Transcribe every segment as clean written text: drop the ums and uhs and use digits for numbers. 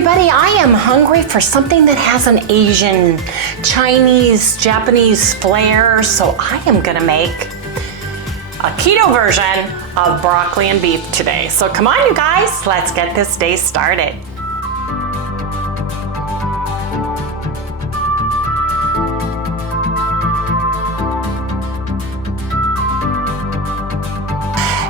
everybody, I am hungry for something that has an Asian, Chinese, Japanese flair, so I am gonna make a keto version of broccoli and beef today. So come on you guys, let's get this day started.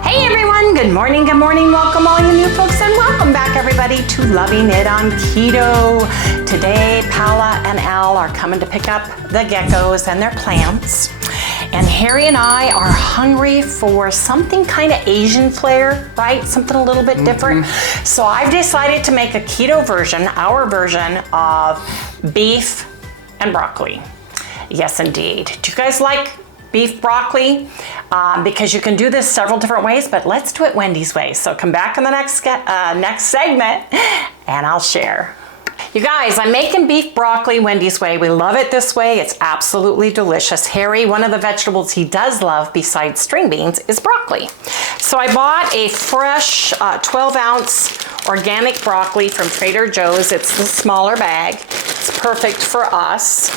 Hey everyone, good morning, welcome all you new folks, and welcome back everybody to Loving It on Keto. Today, Paula and Al are coming to pick up the geckos and their plants. And Harry and I are hungry for something kind of Asian flair, right? Something a little bit different. So I've decided to make a keto version, our version of beef and broccoli. Yes, indeed. Do you guys like beef broccoli? Because you can do this several different ways, but let's do it Wendy's way. So come back in the next segment and I'll share. You guys, I'm making beef broccoli Wendy's way. We love it this way. It's absolutely delicious. Harry, one of the vegetables he does love besides string beans is broccoli. So I bought a fresh 12-ounce organic broccoli from Trader Joe's. It's the smaller bag. It's perfect for us.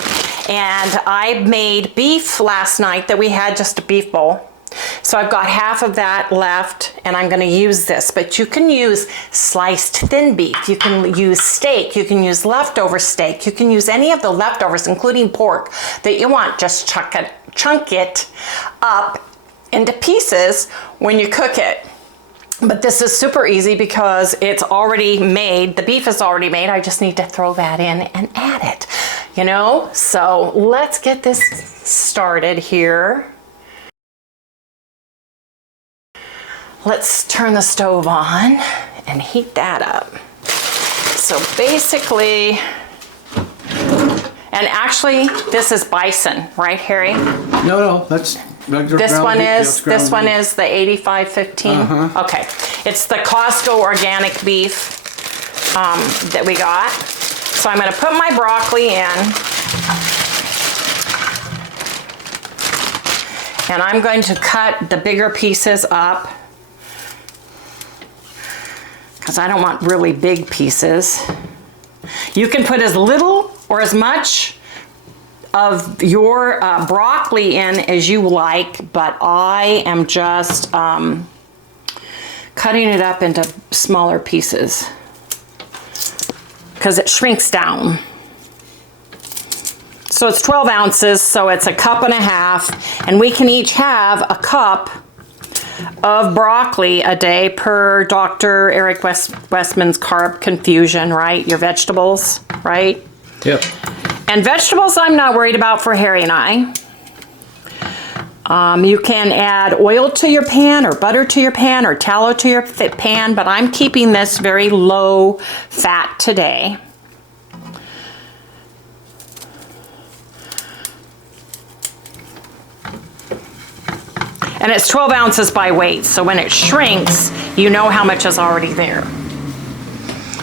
And I made beef last night that we had, just a beef bowl. So I've got half of that left and I'm gonna use this, but you can use sliced thin beef, you can use steak, you can use leftover steak, you can use any of the leftovers, including pork, that you want. Just chunk it up into pieces when you cook it. But this is super easy because it's already made, the beef is already made, I just need to throw that in and add it, you know? So let's get this started here. Let's turn the stove on and heat that up. So basically, and actually this is bison, right Harry? No, that's this one is the 8515. Okay, it's the Costco organic beef that we got. So I'm gonna put my broccoli in and I'm going to cut the bigger pieces up because I don't want really big pieces. You can put as little or as much of your broccoli in as you like, but I am just cutting it up into smaller pieces because it shrinks down. So it's 12 ounces, so it's a cup and a half, and we can each have a cup of broccoli a day per Dr. Eric Westman's carb confusion, right? Your vegetables, right? Yep. And vegetables I'm not worried about for Harry and I. You can add oil to your pan or butter to your pan or tallow to your pan, but I'm keeping this very low fat today. And it's 12 ounces by weight, so when it shrinks, you know how much is already there.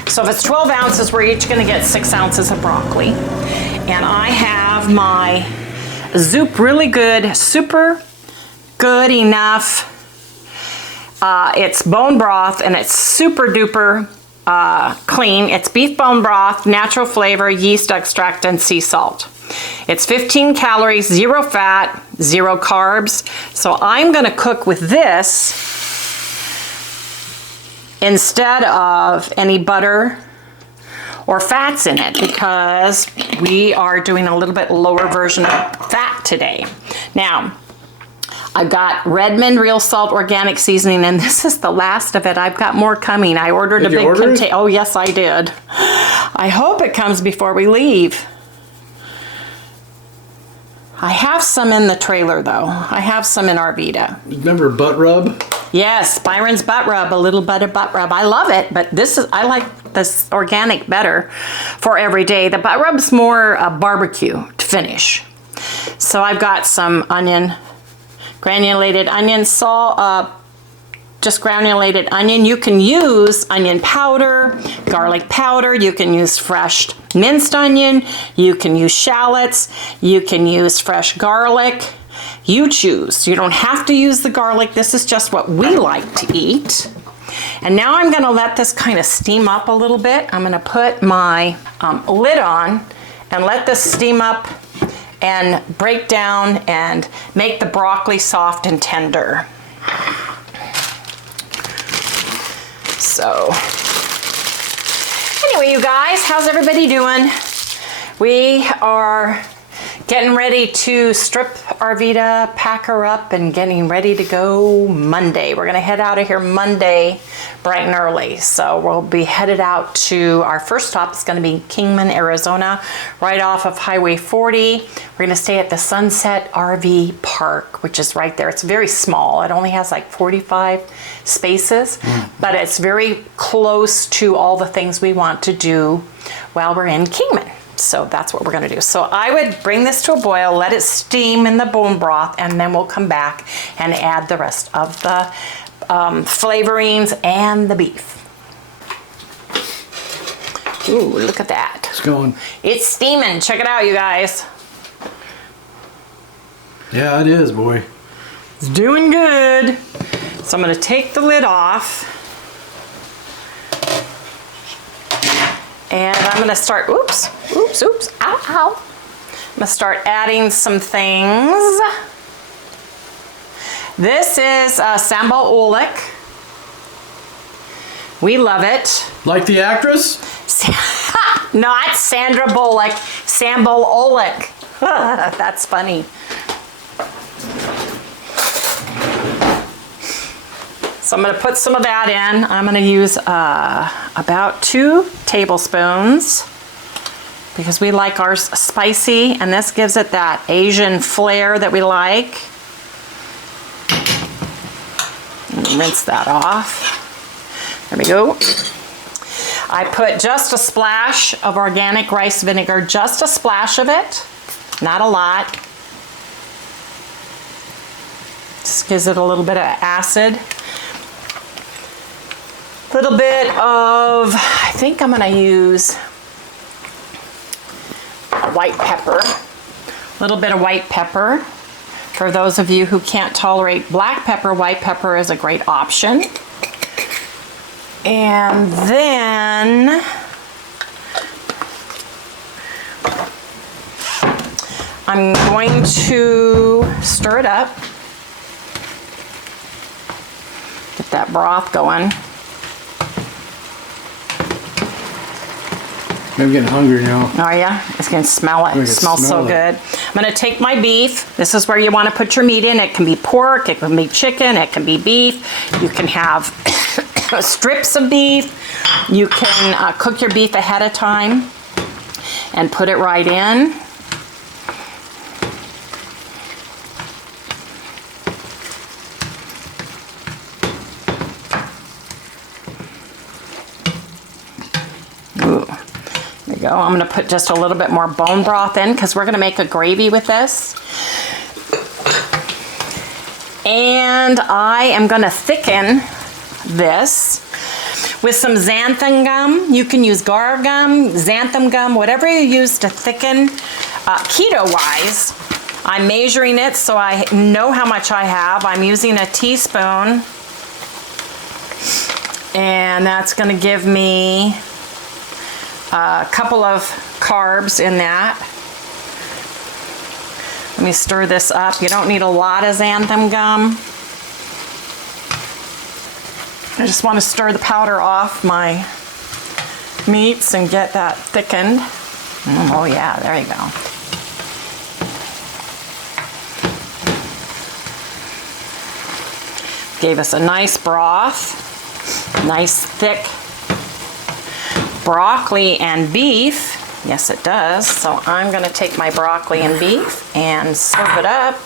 So if it's 12 ounces, we're each gonna get 6 ounces of broccoli. And I have my Zoop Really Good, Super Good Enough. It's bone broth and it's super duper clean. It's beef bone broth, natural flavor, yeast extract, and sea salt. It's 15 calories, 0 fat, 0 carbs. So I'm gonna cook with this instead of any butter or fats in it because we are doing a little bit lower version of fat today. Now, I've got Redmond Real Salt Organic Seasoning, and this is the last of it. I've got more coming. I ordered a big container. Oh yes, I did. I hope it comes before we leave. I have some in the trailer though. I have some in Arvita. Remember butt rub? Yes, Byron's butt rub, a little bit of butt rub. I love it, but I like this organic better for every day. The butt rub's more a barbecue to finish. So I've got some onion, granulated onion, salt, just granulated onion. You can use onion powder, garlic powder, you can use fresh minced onion, you can use shallots, you can use fresh garlic. You choose. You don't have to use the garlic. This is just what we like to eat. And now I'm gonna let this kind of steam up a little bit. I'm gonna put my lid on and let this steam up and break down and make the broccoli soft and tender. So, anyway, you guys, how's everybody doing? We are getting ready to strip Arvita, pack her up, and getting ready to go Monday. We're gonna head out of here Monday bright and early. So we'll be headed out to, our first stop is gonna be Kingman, Arizona, right off of Highway 40. We're gonna stay at the Sunset RV Park, which is right there. It's very small. It only has like 45 spaces, but it's very close to all the things we want to do while we're in Kingman. So that's what we're gonna do. So I would bring this to a boil, let it steam in the bone broth, and then we'll come back and add the rest of the flavorings and the beef. Ooh, look at that. It's going. It's steaming. Check it out, you guys. Yeah, it is, boy. It's doing good. So I'm gonna take the lid off. And I'm gonna start, oops, ow. I'm gonna start adding some things. This is Sambal Oelek. We love it. Like the actress? Not Sandra Bullock, Sambal Oelek. That's funny. So I'm gonna put some of that in. I'm gonna use about 2 tablespoons because we like ours spicy, and this gives it that Asian flair that we like. Rinse that off. There we go. I put just a splash of organic rice vinegar, just a splash of it, not a lot. Just gives it a little bit of acid. Little bit of, I think I'm gonna use white pepper. A little bit of white pepper. For those of you who can't tolerate black pepper, white pepper is a great option. And then I'm going to stir it up. Get that broth going. I'm getting hungry now. Oh yeah, it's gonna smell it. I can It smells so smell good. I'm gonna take my beef. This is where you wanna put your meat in. It can be pork, it can be chicken, it can be beef. You can have strips of beef. You can cook your beef ahead of time and put it right in. Ooh. There you go. I'm going to put just a little bit more bone broth in because we're going to make a gravy with this. And I am going to thicken this with some xanthan gum. You can use gar gum, xanthan gum, whatever you use to thicken. Keto-wise, I'm measuring it so I know how much I have. I'm using a teaspoon. And that's going to give me a couple of carbs in that. Let me stir this up. You don't need a lot of xanthan gum. I just want to stir the powder off my meats and get that thickened. Oh yeah, there you go. Gave us a nice broth, nice thick broccoli and beef. Yes, it does. So I'm going to take my broccoli and beef and serve it up.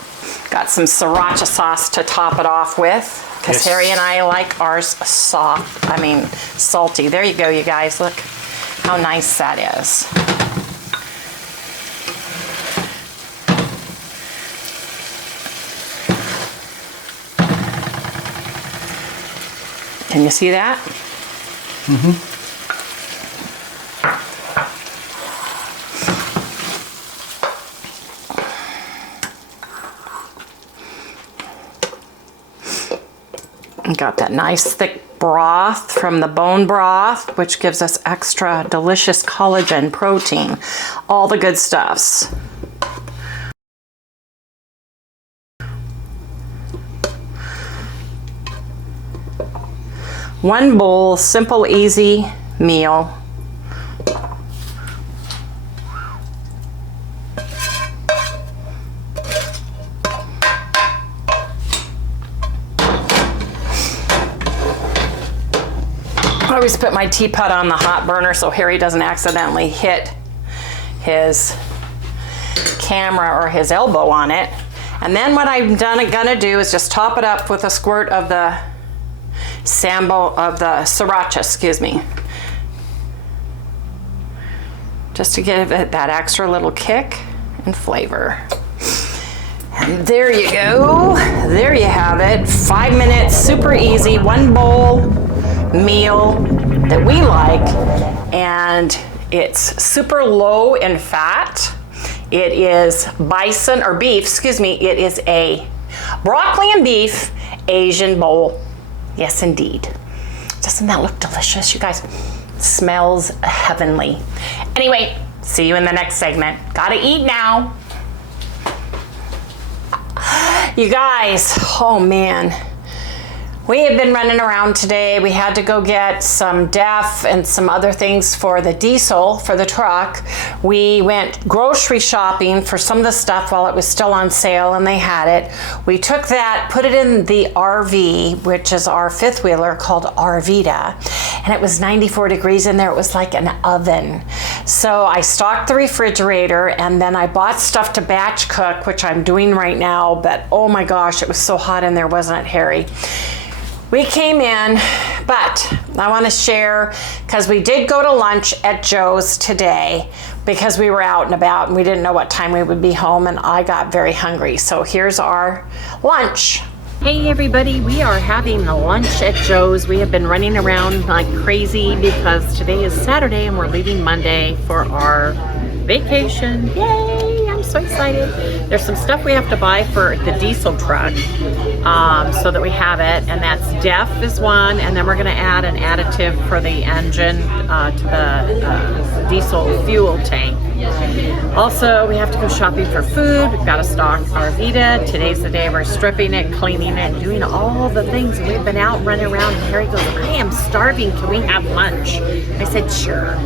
Got some sriracha sauce to top it off with because Yes. Harry and I like ours soft, salty. There you go, you guys. Look how nice that is. Can you see that? Mm-hmm. got that nice thick broth from the bone broth, which gives us extra delicious collagen, protein, all the good stuffs. One bowl, simple, easy meal. I always put my teapot on the hot burner so Harry doesn't accidentally hit his camera or his elbow on it. And then what I'm gonna do is just top it up with a squirt of the sriracha, excuse me. Just to give it that extra little kick and flavor. And there you go. There you have it. 5 minutes, super easy, one bowl meal that we like, and it's super low in fat. It is bison or beef, excuse me. It is a broccoli and beef Asian bowl. Yes, indeed. Doesn't that look delicious, you guys? Smells heavenly. Anyway, see you in the next segment. Gotta eat now. You guys, oh man. We have been running around today. We had to go get some DEF and some other things for the diesel for the truck. We went grocery shopping for some of the stuff while it was still on sale and they had it. We took that, put it in the RV, which is our fifth wheeler called Arvita, and it was 94 degrees in there. It was like an oven. So I stocked the refrigerator and then I bought stuff to batch cook, which I'm doing right now, but oh my gosh, it was so hot in there, wasn't it, Harry? We came in, but I want to share, because we did go to lunch at Joe's today because we were out and about and we didn't know what time we would be home, and I got very hungry. So here's our lunch. Hey everybody, we are having a lunch at Joe's. We have been running around like crazy because today is Saturday and we're leaving Monday for our vacation. Yay! I'm so excited. There's some stuff we have to buy for the diesel truck so that we have it, and that's DEF is one, and then we're going to add an additive for the engine to the diesel fuel tank. Also, we have to go shopping for food. We've got to stock Arvita. Today's the day we're stripping it, cleaning it, doing all the things. We've been out running around, and Harry goes, I am starving. Can we have lunch? I said, sure.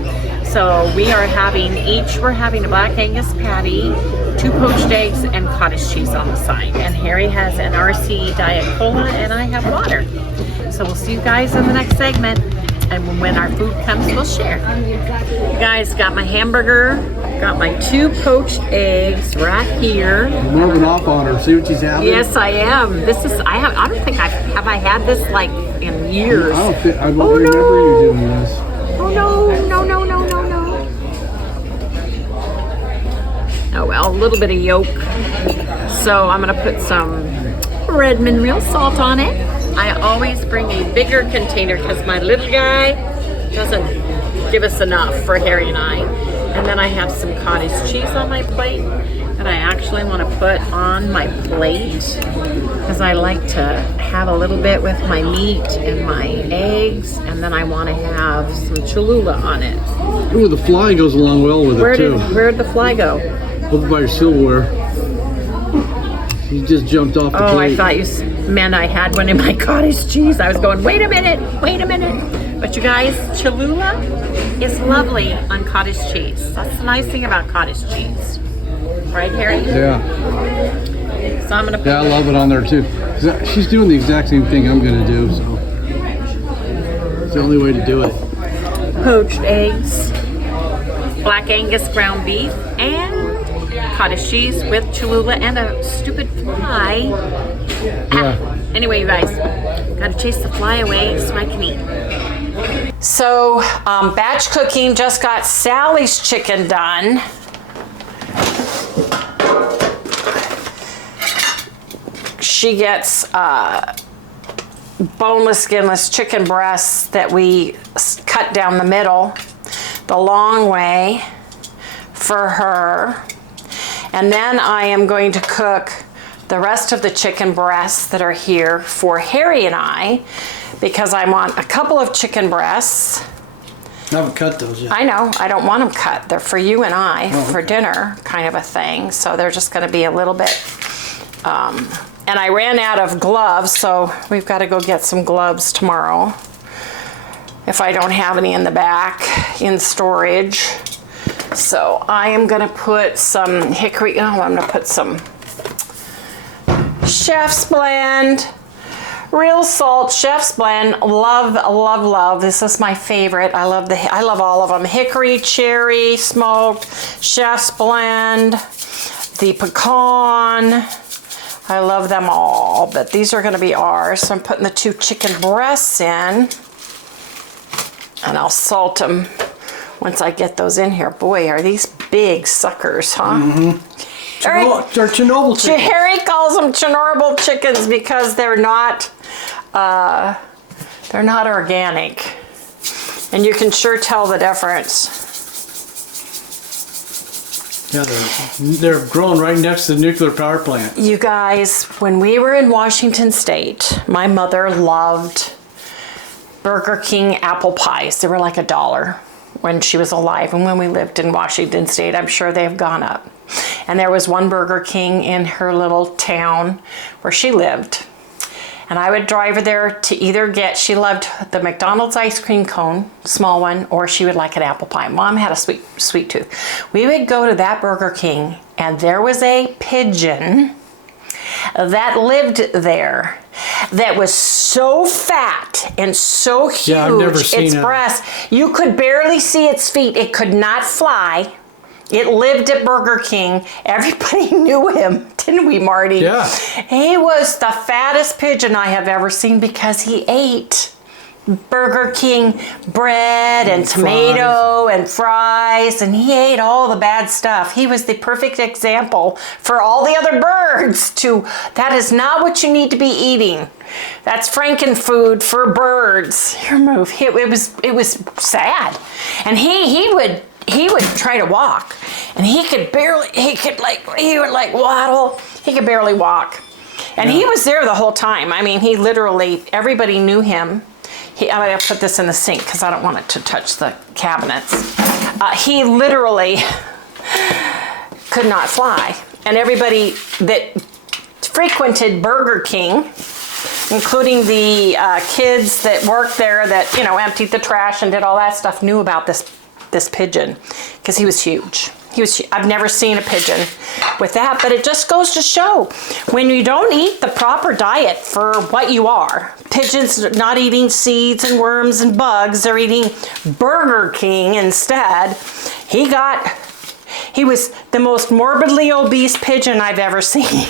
So we are having we're having a Black Angus patty, 2 poached eggs, and cottage cheese on the side. And Harry has an RC Diet Cola, and I have water. So we'll see you guys in the next segment. And when our food comes, we'll share. You guys, got my hamburger, got my 2 poached eggs right here. You're moving off on her. See what she's having? Yes, I am. I don't think I had this like in years. I don't remember you doing this. Oh no. Oh well, a little bit of yolk. So I'm gonna put some Redmond real salt on it. I always bring a bigger container because my little guy doesn't give us enough for Harry and I. And then I have some cottage cheese on my plate that I actually want to put on my plate because I like to have a little bit with my meat and my eggs, and then I want to have some Cholula on it. Ooh, the fly goes along well with it too. Where'd the fly go? Over by your silverware. You just jumped off the plate. Oh, I thought you meant I had one in my cottage cheese. I was going, wait a minute. But you guys, Cholula is lovely on cottage cheese. That's the nice thing about cottage cheese. Right, Harry? Yeah. So I'm gonna put I love it on there too. She's doing the exact same thing I'm gonna do, so it's the only way to do it. Poached eggs, Black Angus ground beef, and cottage cheese with Cholula and a stupid fly. Yeah. Anyway, you guys, gotta chase the fly away so I can eat. So, batch cooking, just got Sally's chicken done. She gets boneless, skinless chicken breasts that we cut down the middle, the long way for her. And then I am going to cook the rest of the chicken breasts that are here for Harry and I, because I want a couple of chicken breasts. I haven't cut those yet. I know, I don't want them cut. They're for you and I for dinner kind of a thing. So they're just gonna be a little bit, and I ran out of gloves, so we've got to go get some gloves tomorrow if I don't have any in the back in storage. So I am gonna put some hickory, I'm gonna put some Chef's Blend, real salt, Chef's Blend, love, love, love. This is my favorite. I love all of them. Hickory, cherry, smoked, Chef's Blend, the pecan. I love them all, but these are gonna be ours. So I'm putting the 2 chicken breasts in, and I'll salt them once I get those in here. Boy, are these big suckers, huh? Mm-hmm. They're Chernobyl chickens. Harry calls them Chernobyl chickens because they're not organic, and you can sure tell the difference. Yeah, they're growing right next to the nuclear power plant. You guys, when we were in Washington State, my mother loved Burger King apple pies. They were like $1 when she was alive, and when we lived in Washington State, I'm sure they've gone up. And there was one Burger King in her little town where she lived. And I would drive her there to either get, she loved the McDonald's ice cream cone, small one, or she would like an apple pie. Mom had a sweet tooth. We would go to that Burger King, and there was a pigeon that lived there that was so fat and so huge. Yeah, I've never seen its it. breast, you could barely see its feet. It could not fly. It lived at Burger King. Everybody knew him, didn't we, Marty? Yeah. He was the fattest pigeon I have ever seen because he ate Burger King bread and tomato and fries, and he ate all the bad stuff. He was the perfect example for all the other birds that is not what you need to be eating. That's frankenfood for birds. Your move. It was sad. And he would try to walk, and he would waddle. He could barely walk. And he was there the whole time. I mean, he literally, everybody knew him. I'm gonna put this in the sink because I don't want it to touch the cabinets. He literally could not fly. And everybody that frequented Burger King, including the kids that worked there that, emptied the trash and did all that stuff, knew about this pigeon because he was huge. I've never seen a pigeon with that, but it just goes to show when you don't eat the proper diet for what you are. Pigeons are not eating seeds and worms and bugs, they're eating Burger King instead. He was the most morbidly obese pigeon I've ever seen.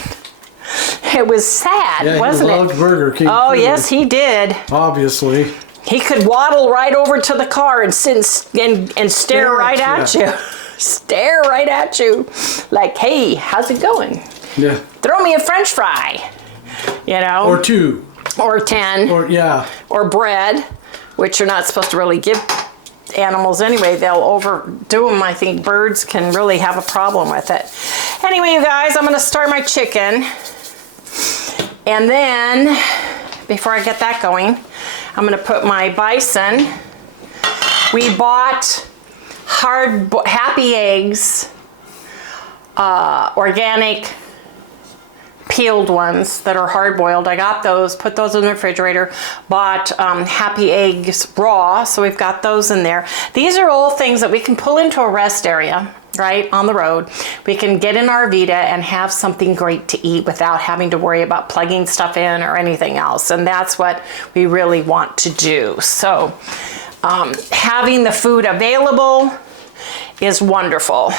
It was sad, wasn't it? He loved Burger King. Oh, food. yes, he did. Obviously. He could waddle right over to the car and sit and stare right at you. Stare right at you like, hey, how's it going? Yeah. Throw me a French fry, Or 2. Or 10. Or bread, which you're not supposed to really give animals anyway. They'll overdo them. I think birds can really have a problem with it. Anyway, you guys, I'm going to start my chicken. And then, before I get that going, I'm going to put my bison. We bought Happy Eggs, organic peeled ones that are hard boiled. I got those, put those in the refrigerator, bought Happy Eggs raw, so we've got those in there. These are all things that we can pull into a rest area, right, on the road. We can get in our Vita and have something great to eat without having to worry about plugging stuff in or anything else, and that's what we really want to do. So having the food available is wonderful.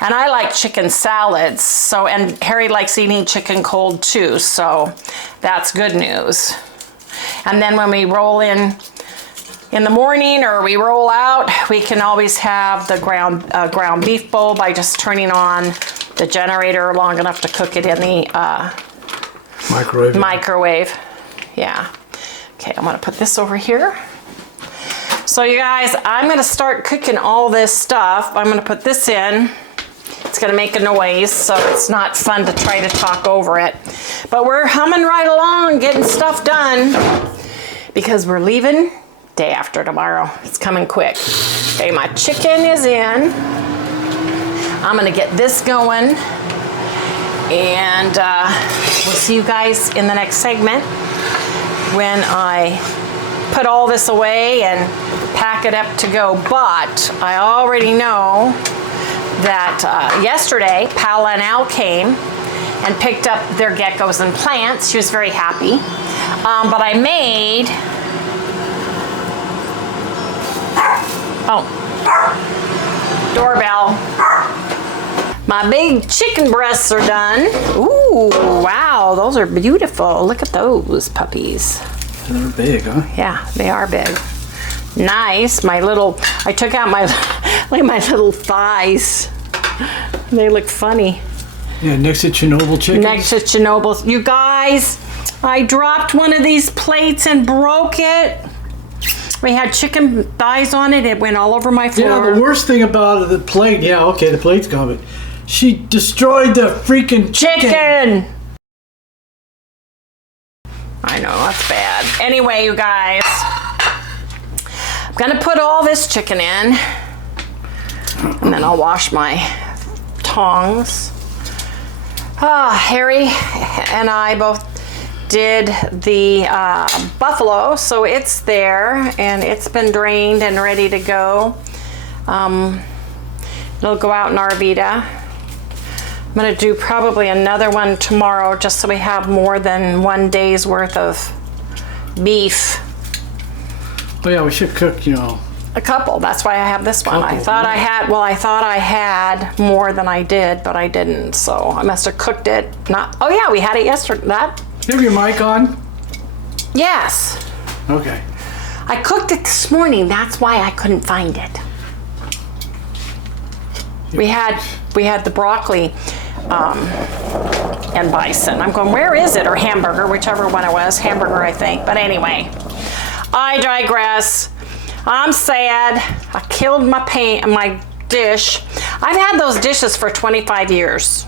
And I like chicken salads, and Harry likes eating chicken cold too, so that's good news. And then when we roll in the morning or we roll out, we can always have the ground beef bowl by just turning on the generator long enough to cook it in the microwave. Yeah. Okay, I'm gonna put this over here. So you guys, I'm gonna start cooking all this stuff. I'm gonna put this in It's gonna make a noise, so it's not fun to try to talk over it. But we're humming right along, getting stuff done, because we're leaving day after tomorrow. It's coming quick. Okay, my chicken is in. I'm gonna get this going, and we'll see you guys in the next segment when I put all this away and pack it up to go. But I already know that yesterday Paula and Al came and picked up their geckos and plants. She was very happy. But I made, doorbell. My big chicken breasts are done. Ooh, wow, those are beautiful. Look at those puppies. They're big, huh? Yeah, they are big. Nice. I took out my, look at my little thighs. They look funny. Yeah, next to Chernobyl chicken. Next to Chernobyl. You guys, I dropped one of these plates and broke it. We had chicken thighs on it. It went all over my floor. Yeah, the worst thing about the plate, yeah, okay, the plate's gone, but she destroyed the freaking chicken. I know, that's bad. Anyway, you guys, I'm gonna put all this chicken in, and then I'll wash my tongs. Harry and I both did the buffalo, so it's there, and it's been drained and ready to go. It'll go out in Arvita. I'm gonna do probably another one tomorrow, just so we have more than one day's worth of beef. Oh yeah, we should cook, you know. A couple, that's why I have this one. I thought I had more than I did, but I didn't, so I must have cooked it. Oh yeah, we had it yesterday. You have your mic on? Yes. Okay. I cooked it this morning, that's why I couldn't find it. We had the broccoli and bison. I'm going, where is it? Or hamburger, whichever one it was. Hamburger, I think. But anyway, I digress. I'm sad. I killed my dish. I've had those dishes for 25 years.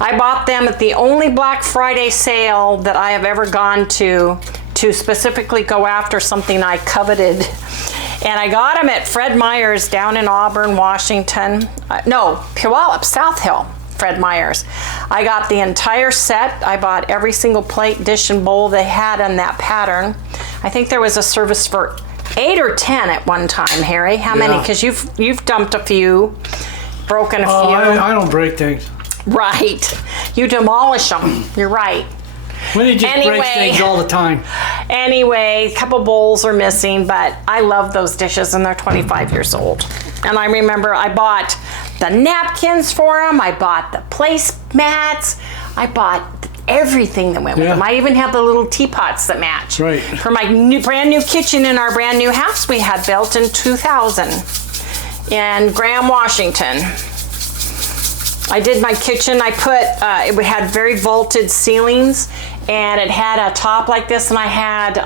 I bought them at the only Black Friday sale that I have ever gone to specifically go after something I coveted. And I got them at Fred Meyer's down in Auburn, Washington. No, Puyallup, South Hill, Fred Meyer's. I got the entire set. I bought every single plate, dish, and bowl they had in that pattern. I think there was a service for 8 or 10 at one time, Harry. How many? Because you've dumped a few, broken a few. I don't break things. Right. You demolish them. You're right. When you just break things all the time. Anyway, a couple bowls are missing, but I love those dishes, and they're 25 years old. And I remember I bought the napkins for them. I bought the placemats. I bought everything that went with them. I even have the little teapots that match. Right. For my brand new kitchen in our brand new house we had built in 2000 in Graham, Washington. I did my kitchen. I put, it had very vaulted ceilings, and it had a top like this, and I had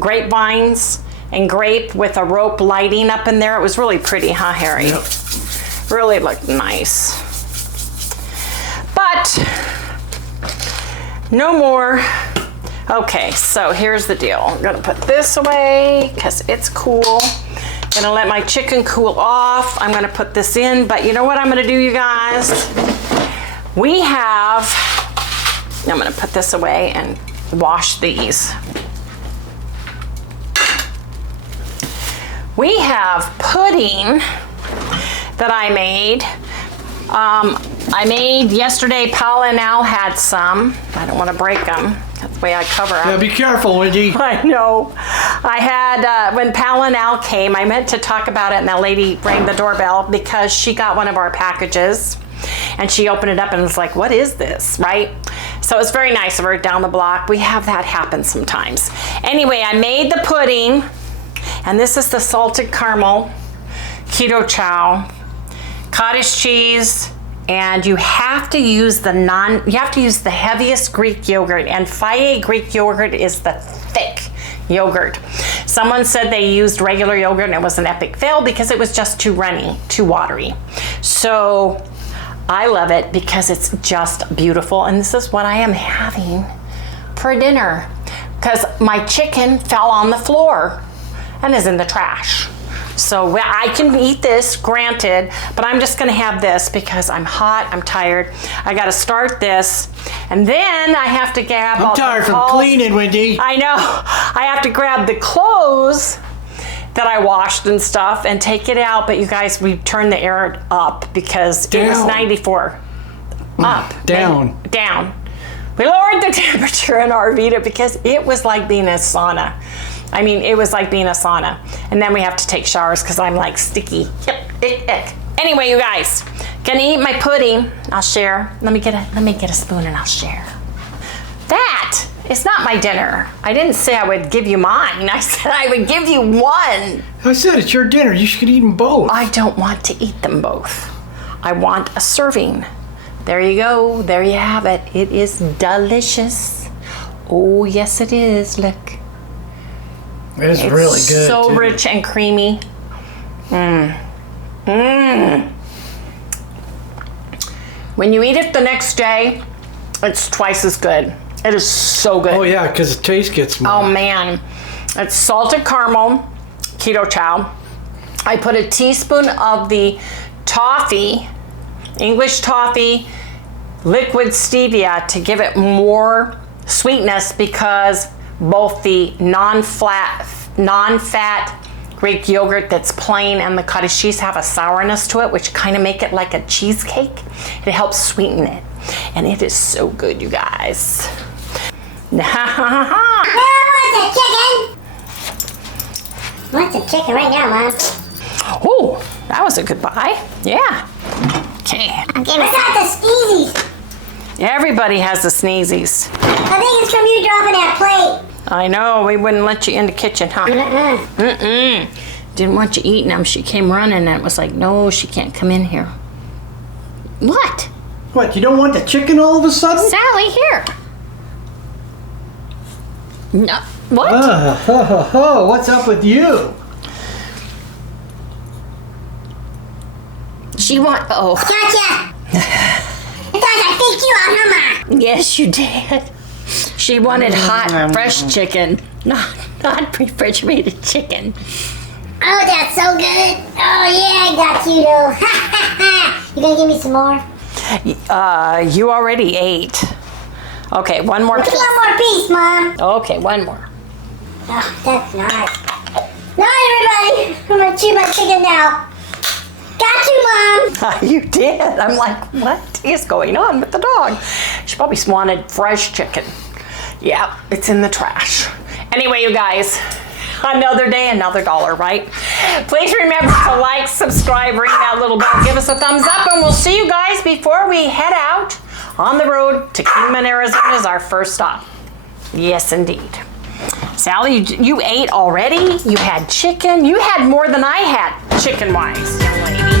grapevines and grape with a rope lighting up in there. It was really pretty, huh, Harry? Yep. Really looked nice. But no more. Okay, so here's the deal. I'm gonna put this away because it's cool. Gonna let my chicken cool off. I'm gonna put this in, but you know what I'm gonna do, you guys? I'm gonna put this away and wash these. We have pudding that I made. I made yesterday. Paula and Al had some. I don't want to break them. That's the way I cover them. Yeah, be careful, Wendy. I know. I had, when Paula and Al came, I meant to talk about it, and that lady rang the doorbell because she got one of our packages, and she opened it up and was like, what is this, right? So it's very nice of her down the block. We have that happen sometimes. Anyway, I made the pudding, and this is the salted caramel keto chow, cottage cheese, and you have to use the heaviest Greek yogurt, and Fage Greek yogurt is the thick yogurt. Someone said they used regular yogurt and it was an epic fail because it was just too runny, too watery. So I love it because it's just beautiful. And this is what I am having for dinner because my chicken fell on the floor and is in the trash. So I can eat this, granted, but I'm just gonna have this because I'm hot, I'm tired. I gotta start this, and then I have to grab I'm tired from cleaning, Wendy. I know. I have to grab the clothes that I washed and stuff and take it out, but you guys, we turned the air up because it was 94. Up. Down. Down. We lowered the temperature in our Vita because it was like being in a sauna. I mean, it was like being a sauna. And then we have to take showers because I'm like sticky. Ick. Anyway, you guys, gonna eat my pudding. I'll share. Let me get a spoon and I'll share. That is not my dinner. I didn't say I would give you mine. I said I would give you one. I said it's your dinner. You should eat them both. I don't want to eat them both. I want a serving. There you go. There you have it. It is delicious. Oh, yes, it is. Look. It's really good. So too. rich and creamy. When you eat it the next day, it's twice as good. It is so good. Oh yeah, because the taste gets more. Oh man. It's salted caramel, keto chow. I put a teaspoon of the toffee, English toffee, liquid stevia to give it more sweetness because both the non-fat Greek yogurt that's plain and the cottage cheese have a sourness to it, which kind of make it like a cheesecake. It helps sweeten it. And it is so good, you guys. Want the chicken right now, Mom. Oh, that was a good buy. Yeah. Okay. I got the sneezies. Everybody has the sneezies. I think it's from you dropping that plate. I know, we wouldn't let you in the kitchen, huh? Didn't want you eating them. She came running and it was like, no, she can't come in here. What? What, you don't want the chicken all of a sudden? Sally, here. No. What? What's up with you? She oh. Gotcha. I thought I picked you out, huh, Ma? Yes, you did. She wanted hot, fresh chicken, not refrigerated chicken. Oh, that's so good. Oh, yeah, I got you, though. You gonna give me some more? You already ate. Okay, one more piece. One more piece, Mom. Okay, one more. Oh, that's nice. Night, everybody. I'm gonna chew my chicken now. Got you, Mom. You did. I'm like, what is going on with the dog? She probably wanted fresh chicken. Yeah, it's in the trash. Anyway, you guys, another day, another dollar, right? Please remember to like, subscribe, ring that little bell, give us a thumbs up, and we'll see you guys before we head out on the road to Kingman, Arizona is our first stop. Yes, indeed. Sally, you ate already? You had chicken? You had more than I had chicken-wise, young lady.